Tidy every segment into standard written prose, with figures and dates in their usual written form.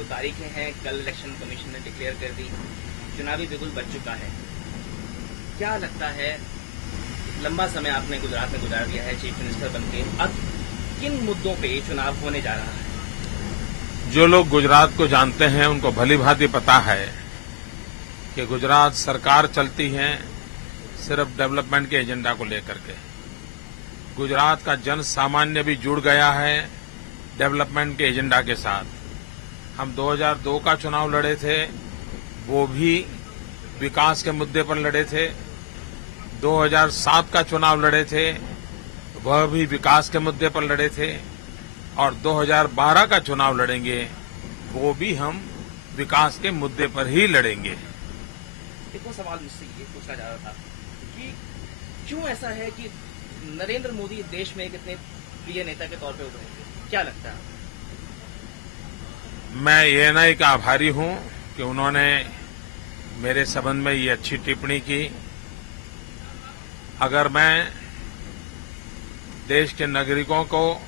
जो तारीखें हैं कल इलेक्शन कमीशन ने डिक्लेयर कर दी, चुनावी बिगुल बच चुका है। क्या लगता है, लंबा समय आपने गुजरात में गुजार दिया है चीफ मिनिस्टर बनके, अब किन मुद्दों पे चुनाव होने जा रहा है? जो लोग गुजरात को जानते हैं उनको भली भांति पता है कि गुजरात सरकार चलती है सिर्फ डेवलपमेंट के एजेंडा को लेकर के। गुजरात का जन सामान्य भी जुड़ गया है डेवलपमेंट के एजेंडा के साथ। हम 2002 का चुनाव लड़े थे, वो भी विकास के मुद्दे पर लड़े थे। 2007 का चुनाव लड़े थे, वह भी विकास के मुद्दे पर लड़े थे। और 2012 का चुनाव लड़ेंगे, वो भी हम विकास के मुद्दे पर ही लड़ेंगे। एक और सवाल मुझसे ये पूछना चाह रहा था कि क्यों ऐसा है कि नरेंद्र मोदी देश में एक इतने प्रिय नेता के तौर पे उभरेंगे, क्या लगता है? मैं एएनआई का आभारी हूं कि उन्होंने मेरे संबंध में ये अच्छी टिप्पणी की। अगर मैं देश के नागरिकों को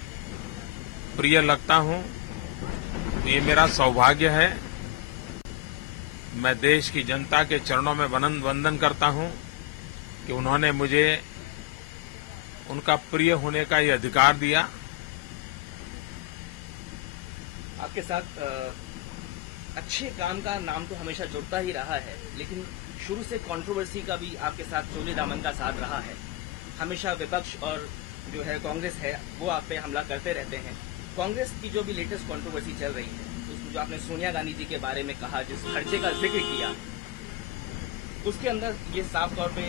प्रिय लगता हूं, ये मेरा सौभाग्य है। मैं देश की जनता के चरणों में वंदन करता हूं कि उन्होंने मुझे उनका प्रिय होने का ये अधिकार दिया। आपके साथ अच्छे काम का नाम तो हमेशा जुड़ता ही रहा है, लेकिन शुरू से कंट्रोवर्सी का भी आपके साथ चोली दामन का साथ रहा है। हमेशा विपक्ष और जो है कांग्रेस है वो आप पे हमला करते रहते हैं। कांग्रेस की जो भी लेटेस्ट कंट्रोवर्सी चल रही है, उसमें जो आपने सोनिया गांधी जी के बारे में कहा, जिस खर्चे का जिक्र किया, उसके अंदर ये साफ तौर पे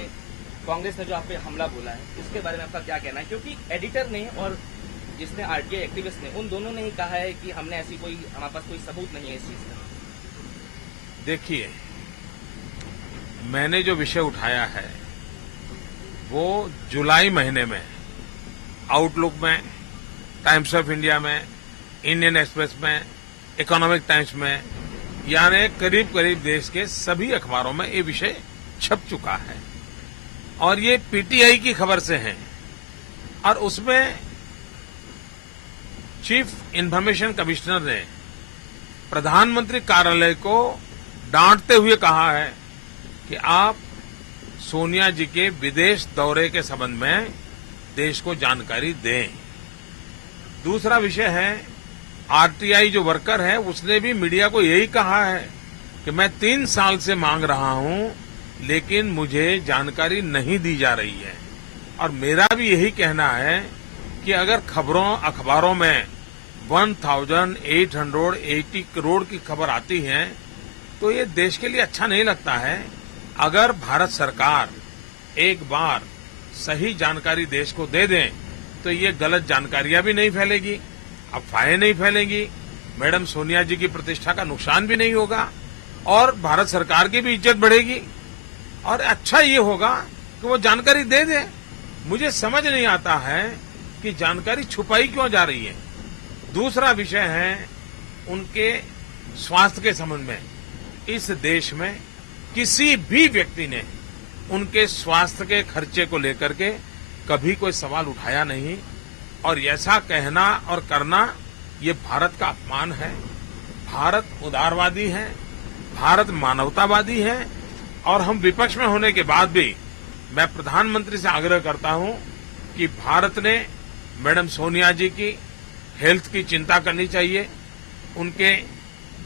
कांग्रेस ने जो आप पे हमला बोला है, इसके बारे में आपका क्या कहना है? क्योंकि एडिटर ने और जिसने आरटीआई एक्टिविस्ट ने, उन दोनों ने ही कहा है कि हमने ऐसी कोई, हमारे पास कोई सबूत नहीं है इस चीज का। देखिए, मैंने जो विषय उठाया है वो जुलाई महीने में आउटलुक में, टाइम्स ऑफ इंडिया में, इंडियन एक्सप्रेस में, इकोनॉमिक टाइम्स में, यानी करीब करीब देश के सभी अखबारों में ये विषय छप चुका है। और ये पीटीआई की खबर से है। और उसमें चीफ इंफॉर्मेशन कमिश्नर ने प्रधानमंत्री कार्यालय को डांटते हुए कहा है कि आप सोनिया जी के विदेश दौरे के संबंध में देश को जानकारी दें। दूसरा विषय है, आरटीआई जो वर्कर है उसने भी मीडिया को यही कहा है कि मैं 3 साल से मांग रहा हूं, लेकिन मुझे जानकारी नहीं दी जा रही है। और मेरा भी यही कहना है कि अगर अखबारों में 1880 करोड़ की खबर आती है तो ये देश के लिए अच्छा नहीं लगता है। अगर भारत सरकार एक बार सही जानकारी देश को दे दें तो ये गलत जानकारियां भी नहीं फैलेगी, अफवाहें नहीं फैलेंगी, मैडम सोनिया जी की प्रतिष्ठा का नुकसान भी नहीं होगा और भारत सरकार की भी इज्जत बढ़ेगी। और अच्छा ये होगा कि वो जानकारी दे दे। मुझे समझ नहीं आता है कि जानकारी छुपाई क्यों जा रही है। दूसरा विषय है उनके स्वास्थ्य के संबंध में। इस देश में किसी भी व्यक्ति ने उनके स्वास्थ्य के खर्चे को लेकर के कभी कोई सवाल उठाया नहीं। और ऐसा कहना और करना ये भारत का अपमान है। भारत उदारवादी है, भारत मानवतावादी है। और हम विपक्ष में होने के बाद भी मैं प्रधानमंत्री से आग्रह करता हूं कि भारत ने मैडम सोनिया जी की हेल्थ की चिंता करनी चाहिए, उनके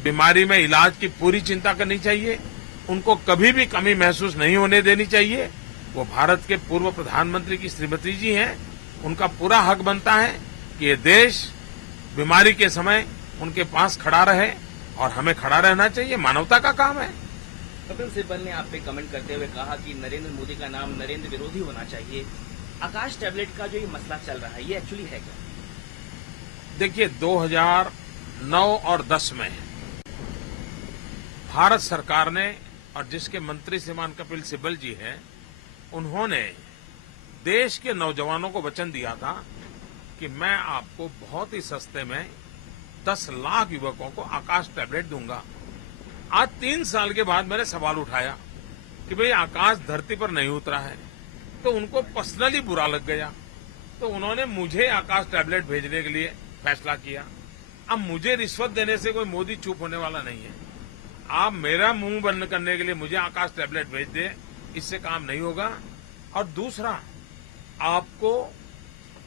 बीमारी में इलाज की पूरी चिंता करनी चाहिए, उनको कभी भी कमी महसूस नहीं होने देनी चाहिए। वो भारत के पूर्व प्रधानमंत्री की श्रीमती जी हैं, उनका पूरा हक बनता है कि ये देश बीमारी के समय उनके पास खड़ा रहे और हमें खड़ा रहना चाहिए। मानवता का काम है। कपिल सिब्बल ने आप पे कमेंट करते हुए कहा कि नरेंद्र मोदी का नाम नरेंद्र विरोधी होना चाहिए। आकाश टैबलेट का जो ये मसला चल रहा है, ये एक्चुअली है क्या? देखिए, 2009 और 10 में भारत सरकार ने, और जिसके मंत्री श्रीमान कपिल सिब्बल जी हैं, उन्होंने देश के नौजवानों को वचन दिया था कि मैं आपको बहुत ही सस्ते में 10 लाख युवकों को आकाश टैबलेट दूंगा। आज 3 साल के बाद मैंने सवाल उठाया कि भाई आकाश धरती पर नहीं उतरा है, तो उनको पर्सनली बुरा लग गया। तो उन्होंने मुझे आकाश टैबलेट भेजने के लिए फैसला किया। अब मुझे रिश्वत देने से कोई मोदी चुप होने वाला नहीं है। आप मेरा मुंह बंद करने के लिए मुझे आकाश टैबलेट भेज दे, इससे काम नहीं होगा। और दूसरा, आपको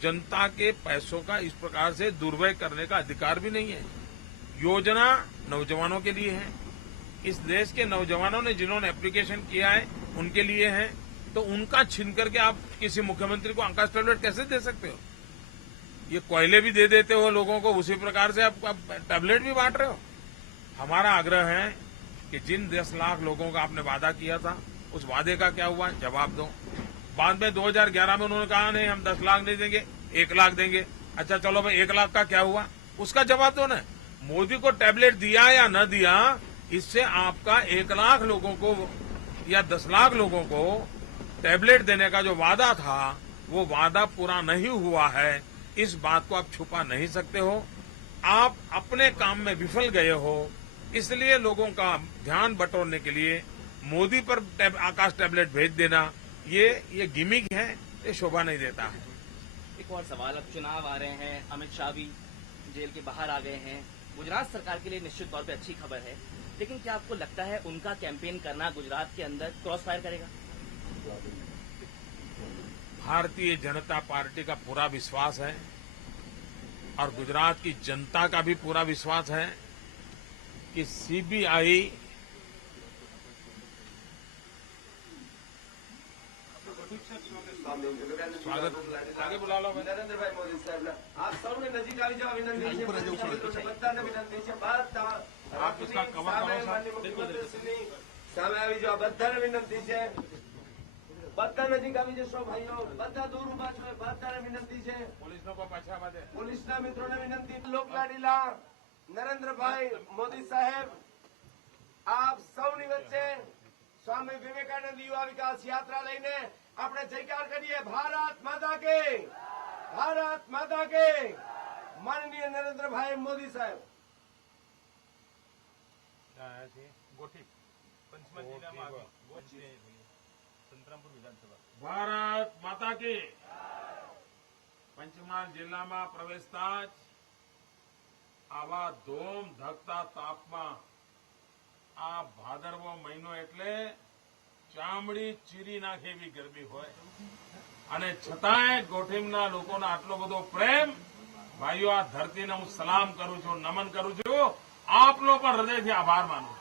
जनता के पैसों का इस प्रकार से दुर्व्यय करने का अधिकार भी नहीं है। योजना नौजवानों के लिए है। इस देश के नौजवानों ने जिन्होंने एप्लीकेशन किया है उनके लिए है, तो उनका छीन करके आप किसी मुख्यमंत्री को आकाश टैबलेट कैसे दे सकते हो? ये कोयले भी दे देते हो लोगों को, उसी प्रकार से आप टैबलेट भी बांट रहे हो। हमारा आग्रह है कि जिन 10 लाख लोगों का आपने वादा किया था, उस वादे का क्या हुआ, जवाब दो। बाद में 2011 में उन्होंने कहा नहीं हम 10 लाख नहीं देंगे, 1 लाख देंगे। अच्छा चलो भाई 1 लाख का क्या हुआ, उसका जवाब दो ना। मोदी को टैबलेट दिया या न दिया, इससे आपका 1 लाख लोगों को या 10 लाख लोगों को टैबलेट देने का जो वादा था वो वादा पूरा नहीं हुआ है। इस बात को आप छुपा नहीं सकते हो। आप अपने काम में विफल गए हो, इसलिए लोगों का ध्यान बटोरने के लिए मोदी पर आकाश टैबलेट भेज देना ये गिमिक है, ये शोभा नहीं देता है। एक और सवाल, अब चुनाव आ रहे हैं, अमित शाह भी जेल के बाहर आ गए हैं। गुजरात सरकार के लिए निश्चित तौर पे अच्छी खबर है, लेकिन क्या आपको लगता है उनका कैंपेन करना गुजरात के अंदर क्रॉस फायर करेगा? भारतीय जनता पार्टी का पूरा विश्वास है और गुजरात की जनता का भी पूरा विश्वास है कि सीबीआई स्वागत आगे बुला लो। નરેન્દ્રભાઈ મોદી સાહેબના આપ સૌને નજીક આવી જાઓ, વિનંતી છે બધાને વિનંતી છે आप इसका कवर करो મુખ્યમંત્રીશ્રીની સામે આવી જાઓ, બધાને વિનંતી છે, બધા નજીક આવી જશો ભાઈઓ, બધા દૂર ઉભા છો, બધાને વિનંતી છે, पुलिस को पाछा बांधे। પોલીસના મિત્રોને વિનંતી, લોકલાડીલા નરેન્દ્રભાઈ મોદી સાહેબ આપ સૌની વચ્ચે સ્વામી વિવેકાનંદ યુવા વિકાસ યાત્રા લઈને આપણે જયકાર કરીએ, ભારત માતા કે, ભારત માતા કે। માનનીય નરેન્દ્રભાઈ મોદી સાહેબ गोठी ભારત માતા કી। પંચમહાલ જિલ્લામાં પ્રવેશતા જ આવા ધોમ ધકતા તાપમાં આ ભાદરવો મહિનો એટલે ચામડી ચીરી નાખે એવી ગરમી હોય, અને છતાંય ગોઠીમના લોકોનો આટલો બધો પ્રેમ। ભાઈઓ, આ ધરતીને હું સલામ કરું છું, નમન કરું છું, આપનો પણ હૃદયથી આભાર માનું છું।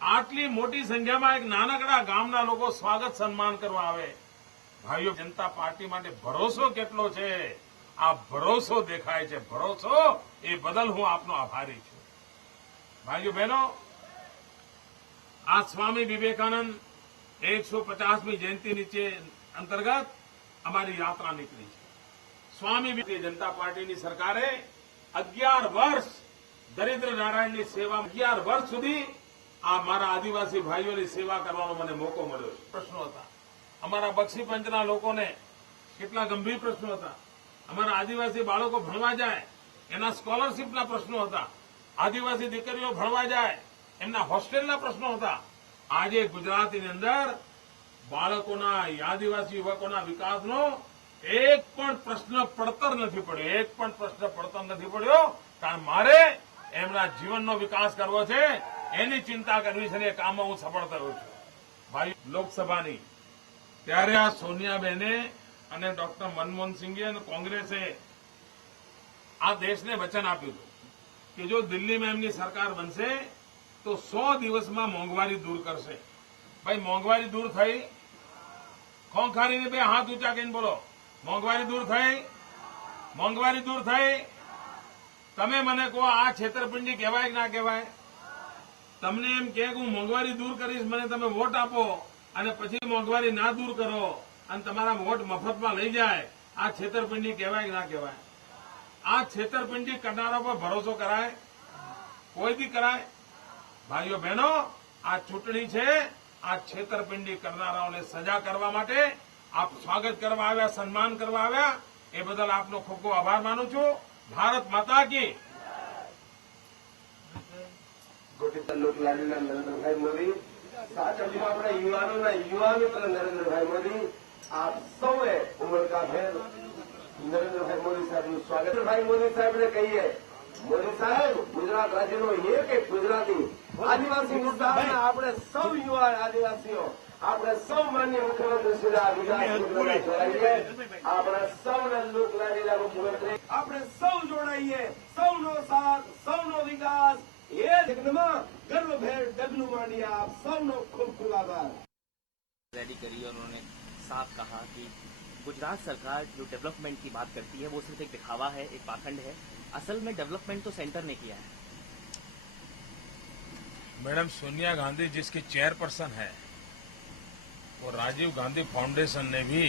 આટલી મોટી સંખ્યામાં એક નાનકડા ગામના લોકો સ્વાગત સન્માન કરવા આવે। ભાઈઓ, જનતા પાર્ટી માટે ભરોસો કેટલો છે, આ ભરોસો દેખાય છે। ભરોસો એ બદલ હું આપનો આભારી છું। ભાઈઓ બહેનો, આ સ્વામી વિવેકાનંદ 150મી જયંતિ નીચે અંતર્ગત અમારી યાત્રા નીકળી છે। સ્વામી ભારતીય જનતા પાર્ટીની સરકારે 11 વર્ષ દરિદ્ર નારાયણની સેવા, 11 વર્ષ સુધી આ મારા આદિવાસી ભાઈઓની સેવા કરવાનો મને મોકો મળ્યો છે। પ્રશ્નો હતા અમારા બક્ષી પંચના લોકોને, કેટલા ગંભીર પ્રશ્નો હતા। અમારા આદિવાસી બાળકો ભણવા જાય એના સ્કોલરશીપના પ્રશ્નો હતા। આદિવાસી દીકરીઓ ભણવા જાય એમના હોસ્ટેલના પ્રશ્નો હતા। આજે ગુજરાતની અંદર બાળકોના, આદિવાસી યુવકોના વિકાસનો એક પણ પ્રશ્ન પડતર નથી પડ્યો, એક પણ પ્રશ્ન પડતર નથી પડ્યો, કારણ મારે એમના જીવનનો વિકાસ કરવો છે, એની ચિંતા કરવી છે, એ કામમાં હું સફળ થયો છું। ભાઈ, લોકસભાની ત્યારે આ સોનિયાબેને અને ડોક્ટર મનમોહન સિંઘે અને કોંગ્રેસે આ દેશને વચન આપ્યું હતું કે જો દિલ્હીમાં એમની સરકાર બનશે તો 100 દિવસમાં મોંઘવારી દૂર કરશે। ભાઈ, મોંઘવારી દૂર થઈ? ખોંખારીને બે હાથ ઊંચા કરીને બોલો, મોંઘવારી દૂર થઈ? મોંઘવારી દૂર થઈ? તમે મને કહો, આ છેતરપિંડી કહેવાય કે ના કહેવાય? તમને એમ કે હું મોંઘવારી દૂર કરીશ, મને તમે વોટ આપો, અને પછી મોંઘવારી ના દૂર કરો અને તમારા વોટ મફતમાં લઈ જાય, આ છેતરપિંડી કહેવાય કે ના કહેવાય? આ છેતરપિંડી કરનારા પર ભરોસો કરાય? કોઈ બી કરાય? ભાઈઓ બહેનો, આ ચૂંટણી છે, આ છેતરપિંડી કરનારાઓને સજા કરવા માટે આપ સ્વાગત કરવા આવ્યા, સન્માન કરવા આવ્યા, એ બદલ આપનો ખૂબ ખૂબ આભાર માનું છું। ભારત માતા की। ગોઠીતા લોકલાડીલા નરેન્દ્રભાઈ મોદી, સાચા આપણા યુવાનોના યુવા મિત્ર નરેન્દ્રભાઈ મોદી, આપ સૌએ ઉમળકાભેર નરેન્દ્રભાઈ મોદી સાહેબનું સ્વાગત। ભાઈ મોદી સાહેબને કહીએ મોદી સાહેબ ગુજરાત રાજ્યનો એક ગુજરાતી આદિવાસી મુદ્દાને આપણે સૌ યુવા આદિવાસીઓ આપણે સૌ માન્ય મુખ્યમંત્રી શ્રી આ ગુજરાત જોડાઈએ આપણે સૌને લોકલાડીલા મુખ્યમંત્રી આપણે સૌ જોડાઈએ સૌનો સાથ સૌનો વિકાસ એ જગનમાં ગર્વભેર ડગલું માંડીએ આપ સૌનો ખૂબ ખૂબ આભાર रैली करी और उन्होंने साफ कहा कि गुजरात सरकार जो डेवलपमेंट की बात करती है वो सिर्फ एक दिखावा है, एक पाखंड है। असल में डेवलपमेंट तो सेंटर ने किया है। मैडम सोनिया गांधी जिसकी चेयरपर्सन है, वो राजीव गांधी फाउंडेशन ने भी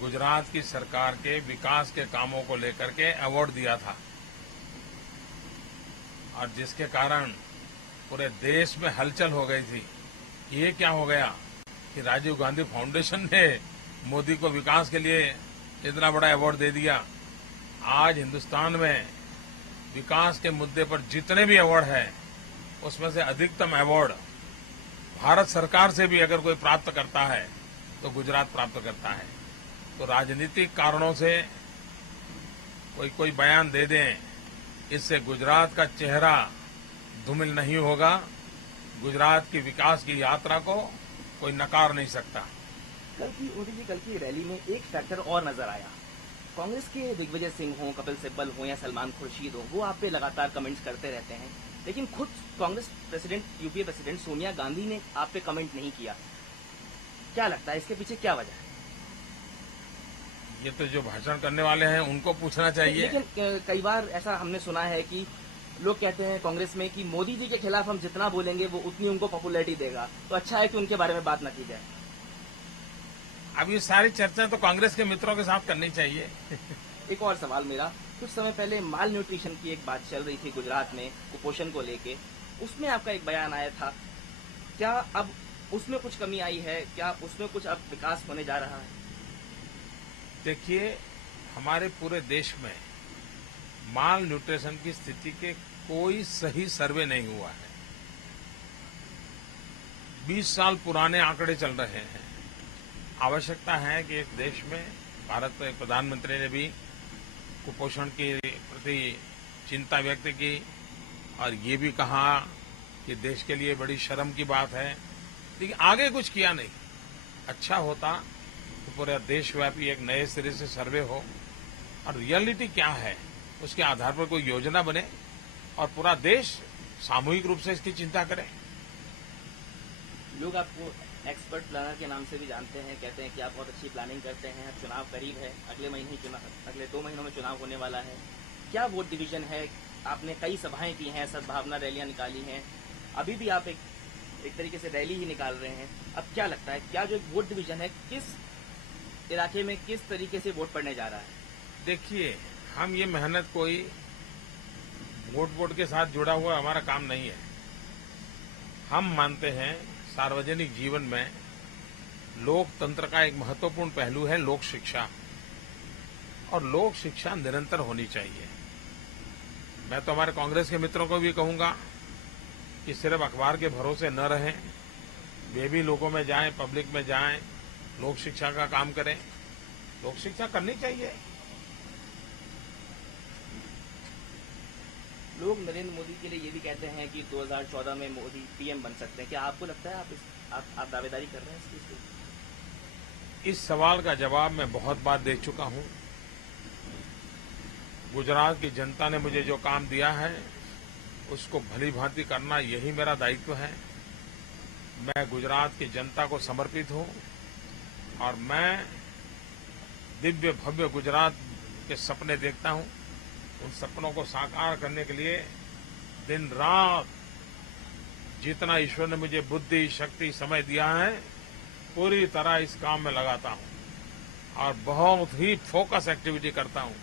गुजरात की सरकार के विकास के कामों को लेकर के अवार्ड दिया था, और जिसके कारण पूरे देश में हलचल हो गई थी। ये क्या हो गया कि राजीव गांधी फाउंडेशन ने मोदी को विकास के लिए इतना बड़ा अवार्ड दे दिया। आज हिंदुस्तान में विकास के मुद्दे पर जितने भी अवार्ड हैं, उसमें से अधिकतम अवार्ड भारत सरकार से भी अगर कोई प्राप्त करता है तो गुजरात प्राप्त करता है। तो राजनीतिक कारणों से कोई बयान दे दें, इससे गुजरात का चेहरा धूमिल नहीं होगा। गुजरात की विकास की यात्रा को कोई नकार नहीं सकता। कल की रैली में एक फैक्टर और नजर आया। कांग्रेस के दिग्विजय सिंह हो, कपिल सिब्बल हो या सलमान खुर्शीद हो, वो आप पे लगातार कमेंट्स करते रहते हैं, लेकिन खुद Congress president, UPA president Sonia Gandhi ने आप पे कमेंट नहीं किया। क्या लगता है इसके पीछे क्या वजह है? ये तो जो भाषण करने वाले हैं उनको पूछना चाहिए। लेकिन कई बार ऐसा हमने सुना है कि लोग कहते हैं कांग्रेस में कि मोदी जी के खिलाफ हम जितना बोलेंगे वो उतनी उनको पॉपुलैरिटी देगा, तो अच्छा है कि उनके बारे में बात न की जाए। अब ये सारी चर्चा तो कांग्रेस के मित्रों के साथ करनी चाहिए। एक और सवाल मेरा, कुछ समय पहले माल न्यूट्रिशन की एक बात चल रही थी गुजरात में, कुपोषण को लेके, उसमें आपका एक बयान आया था। क्या अब उसमें कुछ कमी आई है? क्या उसमें कुछ अब विकास होने जा रहा है? देखिए, हमारे पूरे देश में माल न्यूट्रिशन की स्थिति के कोई सही सर्वे नहीं हुआ है। 20 साल पुराने आंकड़े चल रहे हैं। आवश्यकता है कि एक देश में, भारत के प्रधानमंत्री ने भी कुपोषण के प्रति चिंता व्यक्त की और ये भी कहा कि देश के लिए बड़ी शर्म की बात है, लेकिन आगे कुछ किया नहीं। अच्छा होता तो पूरा देशव्यापी एक नए सिरे से सर्वे हो और रियलिटी क्या है उसके आधार पर कोई योजना बने और पूरा देश सामूहिक रूप से इसकी चिंता करे। लोग आपको एक्सपर्ट प्लानर के नाम से भी जानते हैं, कहते हैं कि आप बहुत अच्छी प्लानिंग करते हैं। चुनाव करीब है, अगले 2 महीनों में चुनाव होने वाला है। क्या वोट डिवीजन है? आपने कई सभाएं की हैं, सद्भावना रैलियां निकाली हैं, अभी भी आप एक तरीके से रैली ही निकाल रहे हैं। अब क्या लगता है, क्या जो वोट डिवीजन है, किस इलाके में किस तरीके से वोट पड़ने जा रहा है? देखिए, हम ये मेहनत कोई वोट के साथ जुड़ा हुआ हमारा काम नहीं है। हम मानते हैं सार्वजनिक जीवन में लोकतंत्र का एक महत्वपूर्ण पहलू है लोक शिक्षा, और लोक शिक्षा निरंतर होनी चाहिए। मैं तो हमारे कांग्रेस के मित्रों को भी कहूंगा कि सिर्फ अखबार के भरोसे न रहें, वे भी लोगों में जाएं, पब्लिक में जाएं, लोक शिक्षा का काम करें। लोक शिक्षा करनी चाहिए। लोग नरेंद्र मोदी के लिए ये भी कहते हैं कि 2014 में मोदी पीएम बन सकते हैं। क्या आपको लगता है आप दावेदारी कर रहे हैं इस चीज की? इस सवाल का जवाब मैं बहुत बार दे चुका हूं। गुजरात की जनता ने मुझे जो काम दिया है उसको भली भांति करना यही मेरा दायित्व है। मैं गुजरात की जनता को समर्पित हूं और मैं दिव्य भव्य गुजरात के सपने देखता हूं। उन सपनों को साकार करने के लिए दिन रात जितना ईश्वर ने मुझे बुद्धि, शक्ति, समय दिया है, पूरी तरह इस काम में लगाता हूं और बहुत ही फोकस एक्टिविटी करता हूं,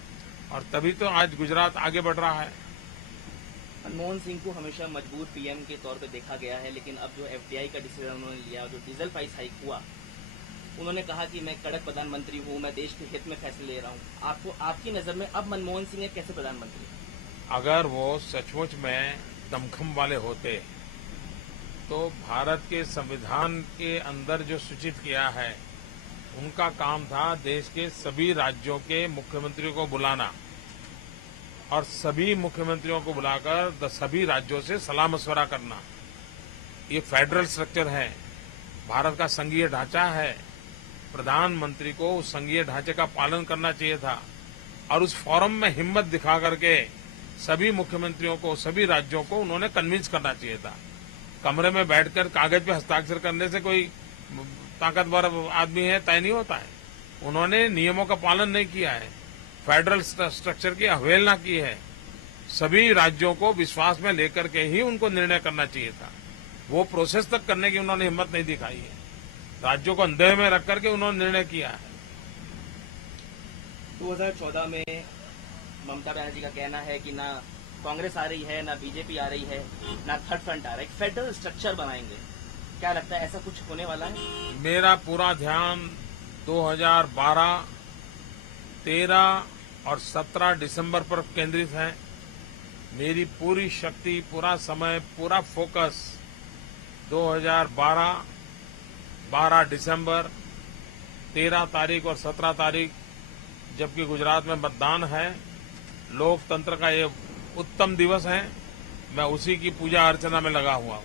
और तभी तो आज गुजरात आगे बढ़ रहा है। मनमोहन सिंह को हमेशा मजबूत पीएम के तौर पे देखा गया है, लेकिन अब जो एफडीआई का डिसीजन उन्होंने लिया, जो डीजल प्राइस हाइक हुआ, उन्होंने कहा कि मैं कड़क प्रधानमंत्री हूं, मैं देश के हित में फैसले ले रहा हूं। आपकी नजर में अब मनमोहन सिंह एक कैसे प्रधानमंत्री? अगर वो सचमुच में दमखम वाले होते तो भारत के संविधान के अंदर जो सूचित किया है, उनका काम था देश के सभी राज्यों के मुख्यमंत्रियों को बुलाना और सभी मुख्यमंत्रियों को बुलाकर सभी राज्यों से सलाह मशवरा करना। ये फेडरल स्ट्रक्चर है, भारत का संघीय ढांचा है, प्रधानमंत्री को उस संघीय ढांचे का पालन करना चाहिए था और उस फोरम में हिम्मत दिखा करके सभी मुख्यमंत्रियों को, सभी राज्यों को उन्होंने कन्विंस करना चाहिए था। कमरे में बैठकर कागज पे हस्ताक्षर करने से कोई ताकतवर आदमी है तय नहीं होता है। उन्होंने नियमों का पालन नहीं किया है, फेडरल स्ट्रक्चर की अवहेलना की है। सभी राज्यों को विश्वास में लेकर के ही उनको निर्णय करना चाहिए था। वो प्रोसेस तक करने की उन्होंने हिम्मत नहीं दिखाई है। राज्यों को अंधेरे में रख करके उन्होंने निर्णय किया है। 2014 में ममता बनर्जी का कहना है कि ना कांग्रेस आ रही है, ना बीजेपी आ रही है, ना थर्ड फ्रंट आ रहा है, एक फेडरल स्ट्रक्चर बनाएंगे। क्या लगता है ऐसा कुछ होने वाला है? मेरा पूरा ध्यान 2012, 13 और 17 दिसंबर पर केंद्रित है। मेरी पूरी शक्ति, पूरा समय, पूरा फोकस 2012, 12 दिसंबर, 13 तारीख और 17 तारीख, जबकि गुजरात में मतदान है, लोकतंत्र का ये उत्तम दिवस है, मैं उसी की पूजा अर्चना में लगा हुआ हूं।